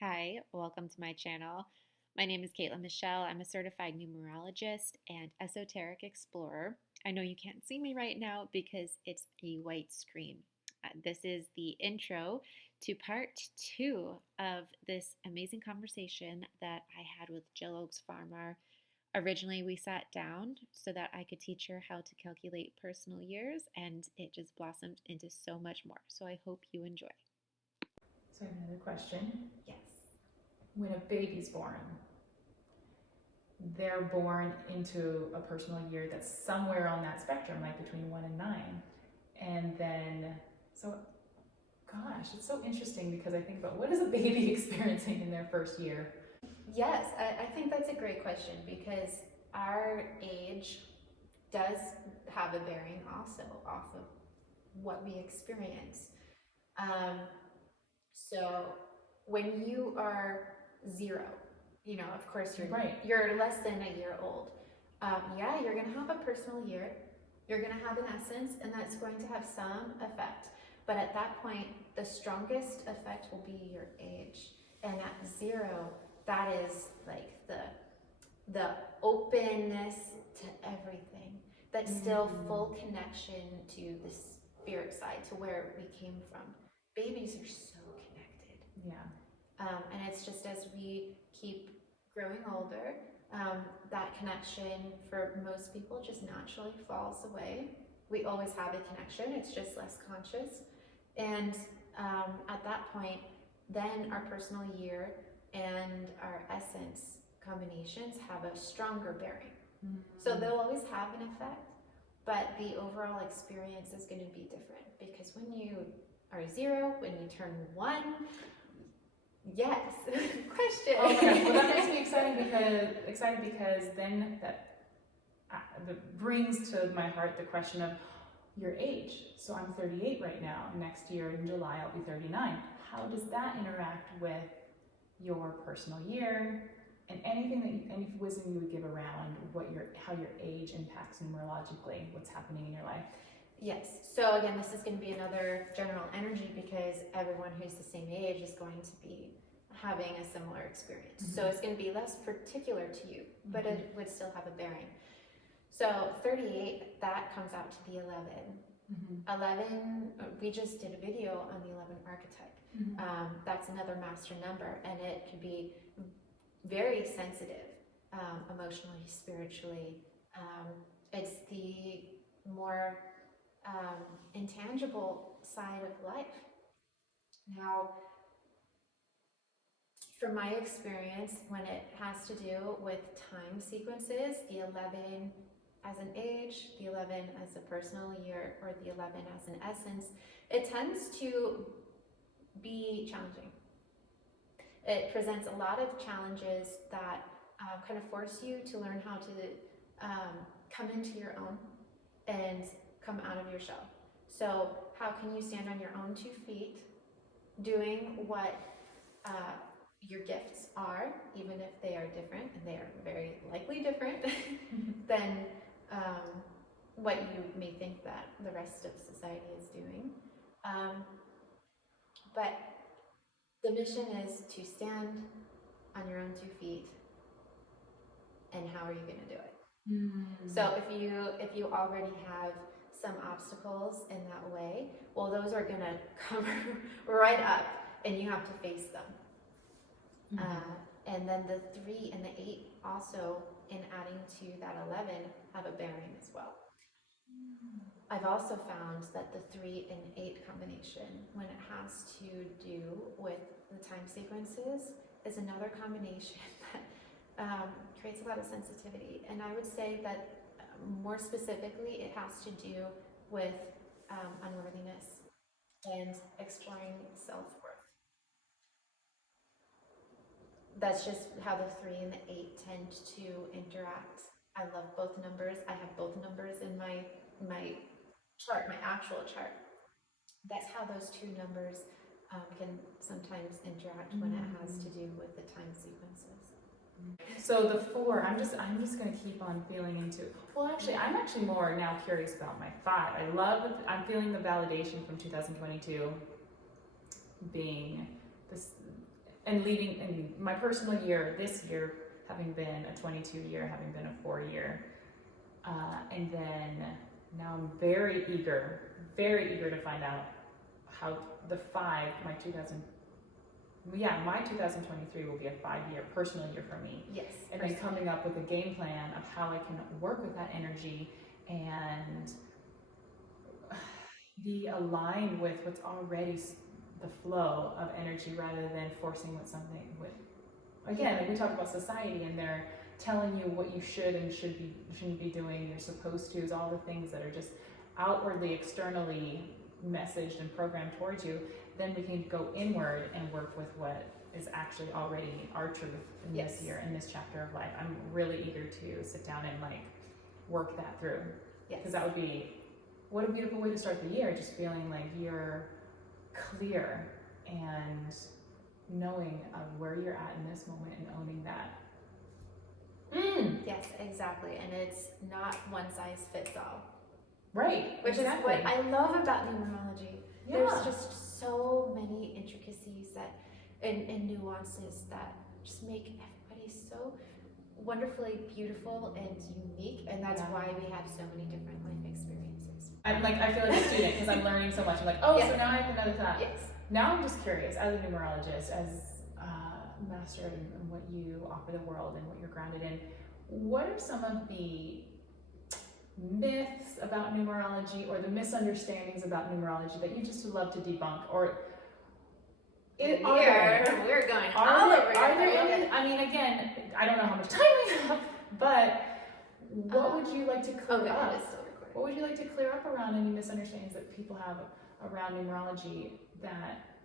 Hi, welcome to my channel. My name is Kaitlyn Michelle. I'm a certified numerologist and esoteric explorer. I know you can't see me right now because it's a white screen. This is the intro to part 2 of this amazing conversation that I had with Jill Oaks Farmar. Originally, we sat down so that I could teach her how to calculate personal years, and it just blossomed into so much more. So I hope you enjoy. So I have another question. Yes. When a baby's born, they're born into a personal year that's somewhere on that spectrum, like between 1 and 9. And then, gosh, it's so interesting because I think about what is a baby experiencing in their first year? Yes, I think that's a great question because our age does have a bearing also off of what we experience. So when you are 0, of course you're less than a year old. Yeah, you're gonna have a personal year. You're gonna have an essence, and that's going to have some effect. But at that point, the strongest effect will be your age. And at 0, that is like the openness to everything. That's still full connection to the spirit side, to where we came from. Babies are so connected. Yeah. And it's just as we keep growing older, that connection for most people just naturally falls away. We always have a connection, it's just less conscious. And at that point, then our personal year and our essence combinations have a stronger bearing. So they'll always have an effect, but the overall experience is going to be different, because when you are 0, when you turn 1, yes. Question. Oh my gosh, well that makes me excited because then that brings to my heart the question of your age. So I'm 38 right now. Next year in July I'll be 39. How does that interact with your personal year, and any wisdom you would give around how your age impacts numerologically, what's happening in your life? Yes. So again, this is going to be another general energy because everyone who's the same age is going to be having a similar experience. So it's going to be less particular to you, but it would still have a bearing. So 38, that comes out to be 11. 11, we just did a video on the 11 archetype. That's another master number, and it can be very sensitive, emotionally, spiritually. It's the more intangible side of life. Now, from my experience, when it has to do with time sequences, the 11 as an age, the 11 as a personal year, or the 11 as an essence, it tends to be challenging. It presents a lot of challenges that kind of force you to learn how to come into your own and come out of your shell. So how can you stand on your own 2 feet, doing what your gifts are, even if they are different, and they are very likely different than what you may think that the rest of society is doing. But the mission is to stand on your own 2 feet, and how are you going to do it? So if you already have some obstacles in that way, well, those are going to come right up, and you have to face them. And then the 3 and the 8 also, in adding to that 11, have a bearing as well. I've also found that the 3 and 8 combination, when it has to do with the time sequences, is another combination that creates a lot of sensitivity. And I would say that more specifically, it has to do with unworthiness and exploring self-worth. That's just how the 3 and the 8 tend to interact. I love both numbers. I have both numbers in my chart, my actual chart. That's how those 2 numbers can sometimes interact when it has to do with the time sequences. So the 4, I'm just going to keep on feeling into. Well, actually, I'm actually more now curious about my 5. I'm feeling the validation from 2022 being this. and leading in my personal year, this year having been a 22 year, having been a 4 year, and then now I'm very eager to find out how the my 2023 will be a 5-year personal year for me. Yes. And then coming up with a game plan of how I can work with that energy and be aligned with what's already the flow of energy rather than forcing with something with, again, like we talk about society and they're telling you what you should and shouldn't be doing, you're supposed to, is all the things that are just outwardly, externally messaged and programmed towards you. Then we can go inward and work with what is actually already our truth in this year, in this chapter of life. I'm really eager to sit down and like work that through. Because that would be, what a beautiful way to start the year, just feeling like you're clear and knowing of where you're at in this moment and owning that. Yes, exactly. And it's not one size fits all. Right. Which is what I love about numerology. Yeah. There's just so many intricacies that and nuances that just make everybody so wonderfully beautiful and unique, and that's why we have so many different life experiences. I feel like a student because I'm learning so much. I'm like, so now I have another thought. Yes. Now I'm just curious, as a numerologist, as a master in what you offer the world and what you're grounded in, what are some of the myths about numerology or the misunderstandings about numerology that you just would love to debunk? Or we're going all over. I mean, again, I don't know how much time we have, but what would you like to clear up? What would you like to clear up around any misunderstandings that people have around numerology that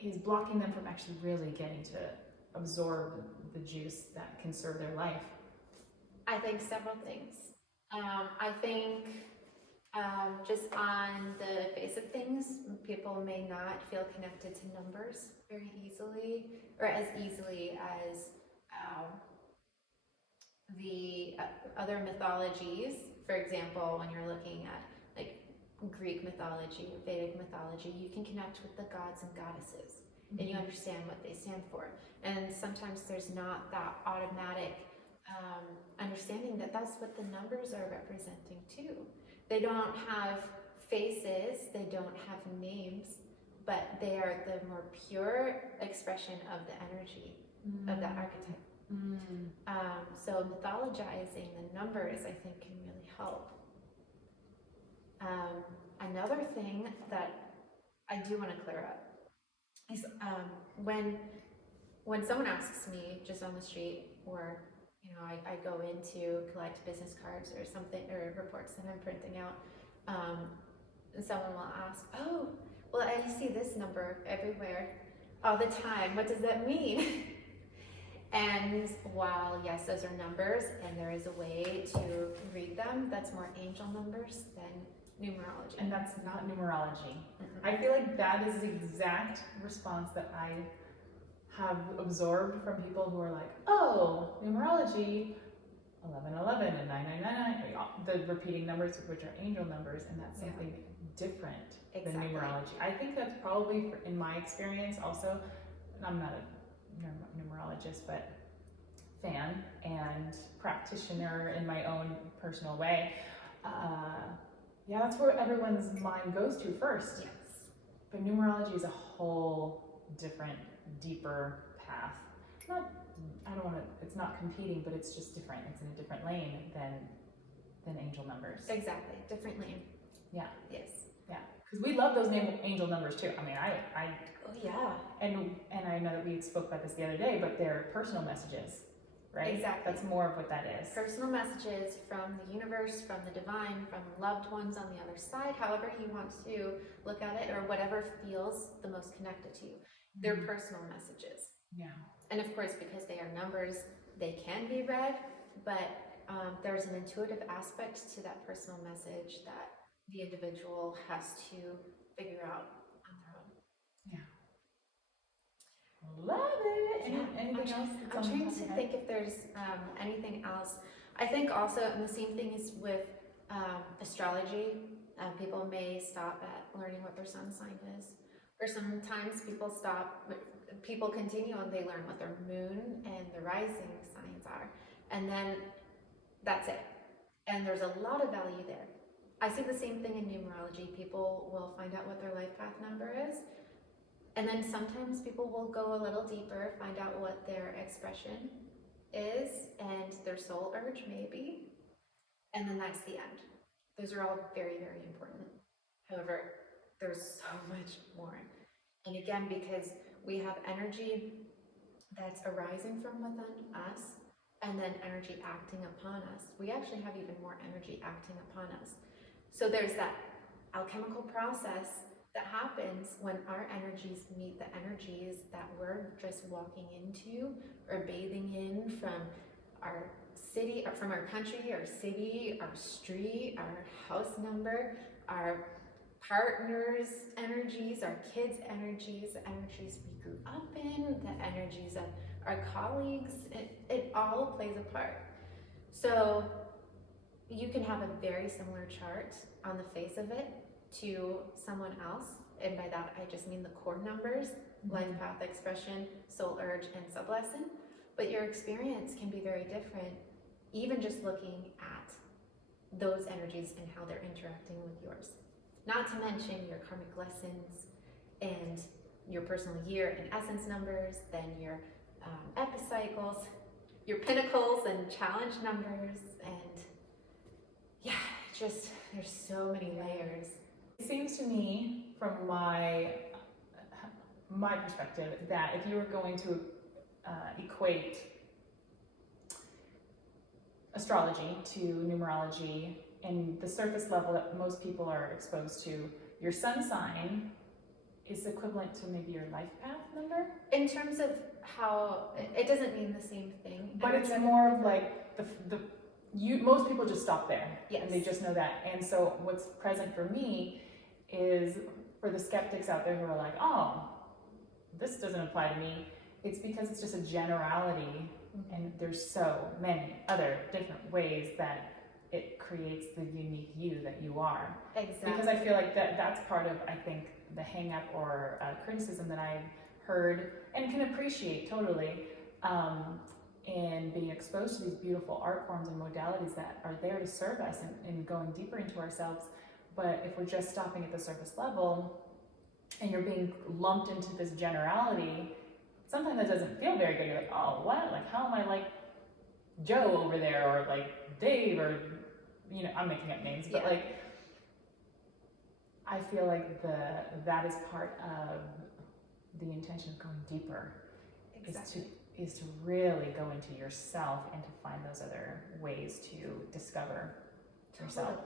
is blocking them from actually really getting to absorb the juice that can serve their life? I think several things. I think just on the face of things, people may not feel connected to numbers very easily, or as easily as the other mythologies. For example, when you're looking at like Greek mythology or Vedic mythology, you can connect with the gods and goddesses, and you understand what they stand for. And sometimes there's not that automatic understanding that that's what the numbers are representing too. They don't have faces, they don't have names, but they are the more pure expression of the energy of that archetype. So mythologizing the numbers, I think, can really help. Another thing that I do want to clear up is when someone asks me just on the street, or I go in to collect business cards or something, or reports that I'm printing out, and someone will ask, "Oh, well, I see this number everywhere all the time. What does that mean?" And while yes, those are numbers, and there is a way to read them, that's more angel numbers than numerology. And that's not numerology. I feel like that is the exact response that I have absorbed from people who are like, oh, numerology, 1111 and 9999, the repeating numbers, which are angel numbers, and that's something different than numerology. I think that's probably, in my experience also, I'm not a numerologist, but fan and practitioner in my own personal way. That's where everyone's mind goes to first. Yes. But numerology is a whole different, deeper path. It's not competing, but it's just different. It's in a different lane than angel numbers. Exactly, different lane. Yeah. Yes. Yeah. Because we love those angel numbers too. I mean, Oh yeah. And I know that we spoke about this the other day, but they're personal messages, right? Exactly. That's more of what that is. Personal messages from the universe, from the divine, from loved ones on the other side, however you want to look at it, or whatever feels the most connected to you. They're personal messages. Yeah. And of course, because they are numbers, they can be read, but there's an intuitive aspect to that personal message that the individual has to figure out on their own. Yeah. Love it. Anything else? I'm trying to think if there's anything else. I think also, and the same thing is with astrology. People may stop at learning what their sun sign is, or sometimes people stop. people continue and they learn what their moon and the rising signs are. And then that's it. And there's a lot of value there. I see the same thing in numerology. People will find out what their life path number is. And then sometimes people will go a little deeper, find out what their expression is and their soul urge maybe. And then that's the end. Those are all very, very important. However, there's so much more. And again, because we have energy that's arising from within us and then energy acting upon us, we actually have even more energy acting upon us. So there's that alchemical process that happens when our energies meet the energies that we're just walking into or bathing in from our city, or from our country, our city, our street, our house number, our partners' energies, our kids' energies, the energies we grew up in, the energies of our colleagues. It all plays a part. So you can have a very similar chart on the face of it to someone else, and by that I just mean the core numbers, life path, expression, soul urge, and sublesson, but your experience can be very different, even just looking at those energies and how they're interacting with yours. Not to mention your karmic lessons and your personal year and essence numbers, then your epicycles, your pinnacles and challenge numbers, and yeah, just there's so many layers. It seems to me, from my perspective, that if you were going to equate astrology to numerology, and the surface level that most people are exposed to, your sun sign is equivalent to maybe your life path number? In terms of how, it doesn't mean the same thing. But it's more of like, most people just stop there. Yes. And they just know that. And so what's present for me is, for the skeptics out there who are like, oh, this doesn't apply to me, it's because it's just a generality, and there's so many other different ways that it creates the unique you that you are. Exactly. Because I feel like that's part of, I think, the hang-up or criticism that I've heard and can appreciate totally, in being exposed to these beautiful art forms and modalities that are there to serve us and going deeper into ourselves. But if we're just stopping at the surface level and you're being lumped into this generality, sometimes that doesn't feel very good. You're like, oh, what? Like, how am I like Joe over there, or like Dave, or, you know, I'm making up names, but like, I feel like that is part of the intention of going deeper. Exactly. Is to really go into yourself and to find those other ways to discover yourself.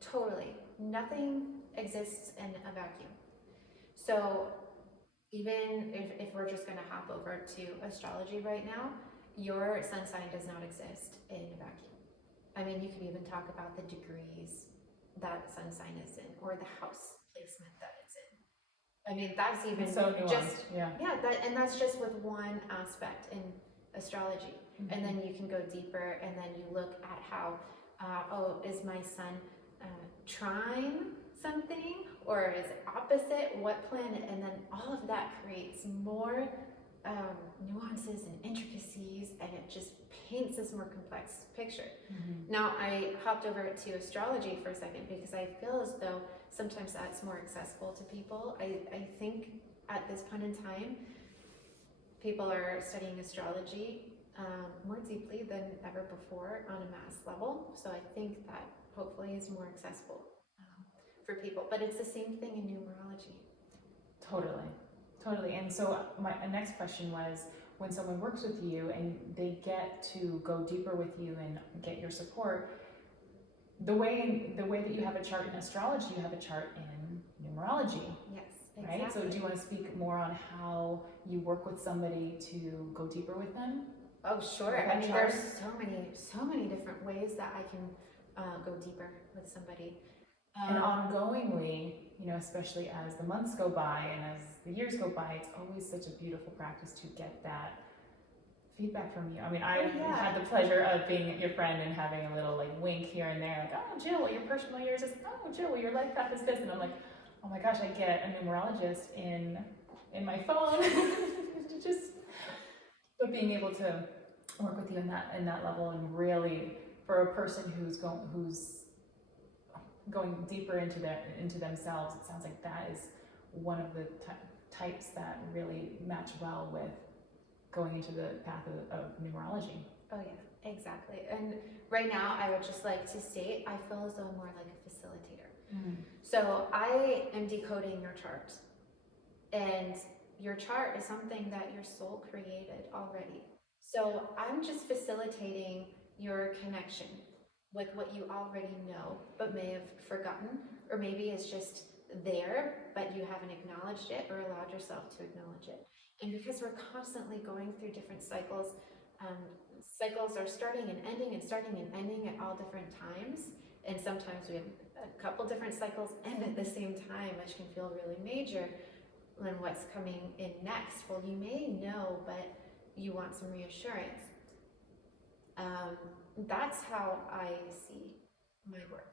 Totally. Nothing exists in a vacuum. So even if we're just going to hop over to astrology right now, your sun sign does not exist in a vacuum. I mean, you can even talk about the degrees that sun sign is in, or the house placement that it's in. I mean, that's even so nuanced. just yeah. and that's just with one aspect in astrology. And then you can go deeper, and then you look at how is my sun trine something, or is it opposite, what planet? And then all of that creates more nuances and intricacies, and it just paints this more complex picture. Now, I hopped over to astrology for a second because I feel as though sometimes that's more accessible to people. I think at this point in time, people are studying astrology more deeply than ever before on a mass level. So I think that hopefully is more accessible for people. But it's the same thing in numerology. Totally. And so my next question was, when someone works with you and they get to go deeper with you and get your support, the way that you have a chart in astrology, you have a chart in numerology. Yes, exactly. Right? So do you want to speak more on how you work with somebody to go deeper with them? Oh, sure. I mean, there's so many different ways that I can go deeper with somebody. And ongoingly, you know, especially as the months go by and as the years go by, it's always such a beautiful practice to get that feedback from you. I mean, I had the pleasure of being your friend and having a little like wink here and there, like, oh, Jill, well, your personal years is, oh, Jill, well, your life path is this. And I'm like, oh my gosh, I get a numerologist in in my phone. But being able to work with you in that level, and really for a person who's going deeper into themselves, it sounds like that is one of the types that really match well with going into the path of numerology. Oh yeah, exactly. And right now I would just like to state, I feel as though I'm more like a facilitator. So I am decoding your chart, and your chart is something that your soul created already. So I'm just facilitating your connection with what you already know but may have forgotten, or maybe it's just there but you haven't acknowledged it or allowed yourself to acknowledge it. And because we're constantly going through different cycles, cycles are starting and ending at all different times, and sometimes we have a couple different cycles end at the same time, which can feel really major. Then what's coming in next? Well, you may know, but you want some reassurance. That's how I see my work.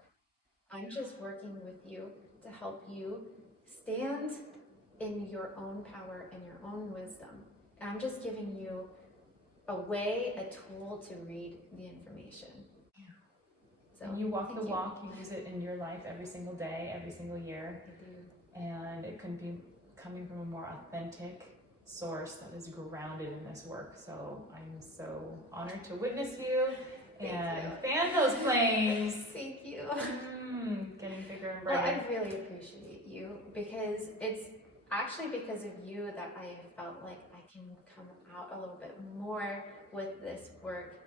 I'm just working with you to help you stand in your own power and your own wisdom. I'm just giving you a way, a tool to read the information. Yeah. So and you walk the walk, you use it in your life every single day, every single year. I do. And it can be coming from a more authentic source that is grounded in this work. So I'm so honored to witness you and fan those flames. Thank you. Getting bigger and Well, brighter. I really appreciate you, because it's actually because of you that I felt like I can come out a little bit more with this work,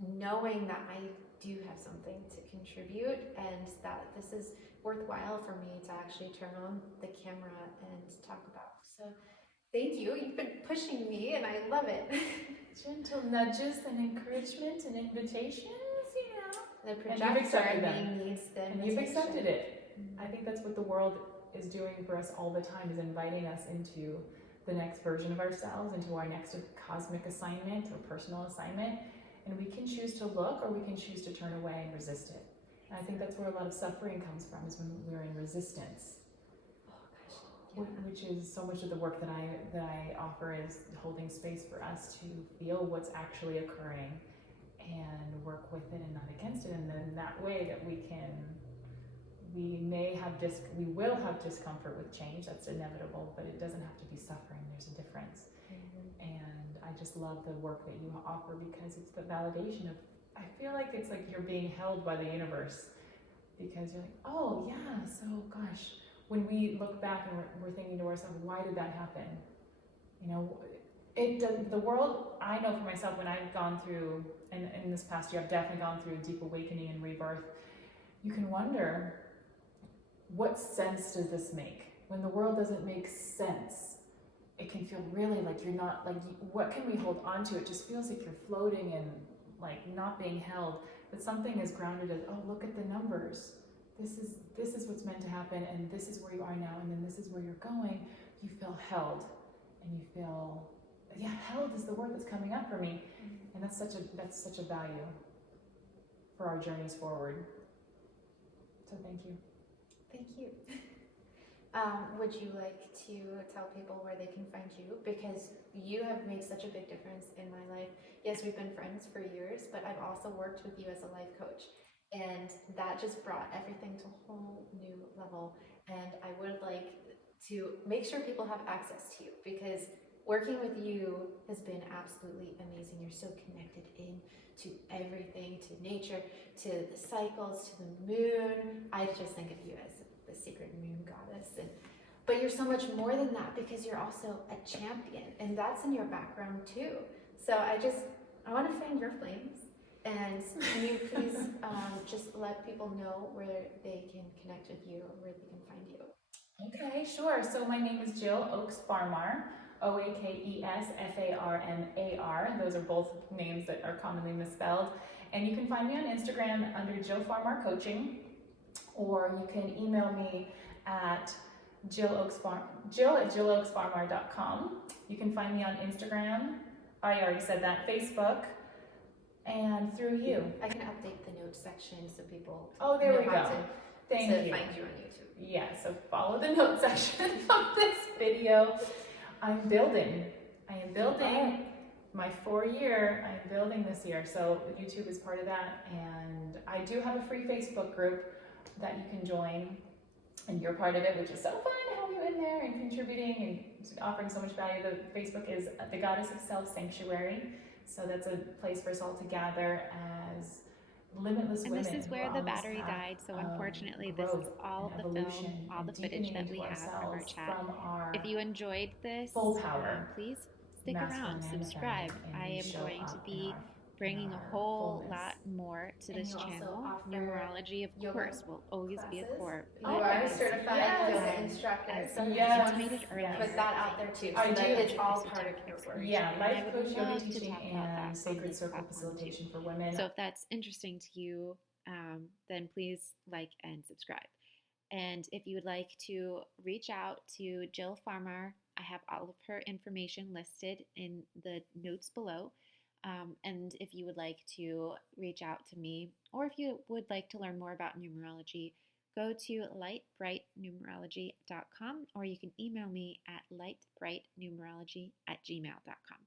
knowing that I do have something to contribute, and that this is worthwhile for me to actually turn on the camera and talk about. So thank you. You've been pushing me and I love it. Gentle nudges and encouragement and invitations, The projector needs the and you've accepted it. I think that's what the world is doing for us all the time, is inviting us into the next version of ourselves, into our next cosmic assignment or personal assignment. And we can choose to look, or we can choose to turn away and resist it. And I think that's where a lot of suffering comes from, is when we're in resistance. Which is so much of the work that I offer, is holding space for us to feel what's actually occurring and work with it and not against it. And then that way that we will have discomfort with change. That's inevitable, but it doesn't have to be suffering. There's a difference. And I just love the work that you offer, because it's the validation of, I feel like it's like you're being held by the universe, because you're like, oh yeah, so gosh, when we look back and we're thinking to ourselves, why did that happen? The world, I know for myself, when I've gone through, and in this past year, I've definitely gone through a deep awakening and rebirth, you can wonder, what sense does this make? When the world doesn't make sense, it can feel really like you're not, like, what can we hold on to? It just feels like you're floating and like not being held. But something is grounded as, oh, look at the numbers. This is what's meant to happen, and this is where you are now, and then this is where you're going. You feel held, and you feel, yeah, held is the word that's coming up for me. And that's such a value for our journeys forward. So thank you. Thank you. Would you like to tell people where they can find you? Because you have made such a big difference in my life. Yes, we've been friends for years, but I've also worked with you as a life coach. And that just brought everything to a whole new level. And I would like to make sure people have access to you, because working with you has been absolutely amazing. You're so connected in to everything, to nature, to the cycles, to the moon. I just think of you as the secret moon goddess. But you're so much more than that, because you're also a champion, and that's in your background too. So I want to fan your flames. And can you please just let people know where they can connect with you, or where they can find you? Okay, sure. So my name is Jill Oakes Farmar, OAKESFARMAR. Those are both names that are commonly misspelled. And you can find me on Instagram under Jill Farmar Coaching, or you can email me at jill@jilloakesfarmar.com. You can find me on Instagram. I already said that. Facebook. And through you. I can update the notes section so people there we know how go. to Thank to you. find you on YouTube. Yeah, so follow the notes section of this video. I am building my 4-year. I'm building this year, so YouTube is part of that, and I do have a free Facebook group that you can join, and you're part of it, which is so fun to have you in there and contributing and offering so much value. The Facebook is the Goddess of Self Sanctuary, so that's a place for us all to gather as limitless And women. this is where the battery died, so unfortunately this is all the film, all the footage that we have from our chat. If you enjoyed this, full power, please stick around, subscribe. I am going to be bringing a whole lot more to this channel. Numerology, of course, will always be a core. You are certified yoga instructor. As So intimated earlier, put that out there too. I So that do. it's all part of your work. Yeah, life coach, yoga love to teaching, talk about that and on sacred this circle platform, too. facilitation for women. So if that's interesting to you, then please like and subscribe. And if you would like to reach out to Jill Farmar, I have all of her information listed in the notes below. And if you would like to reach out to me, or if you would like to learn more about numerology, go to lightbrightnumerology.com, or you can email me at lightbrightnumerology@gmail.com.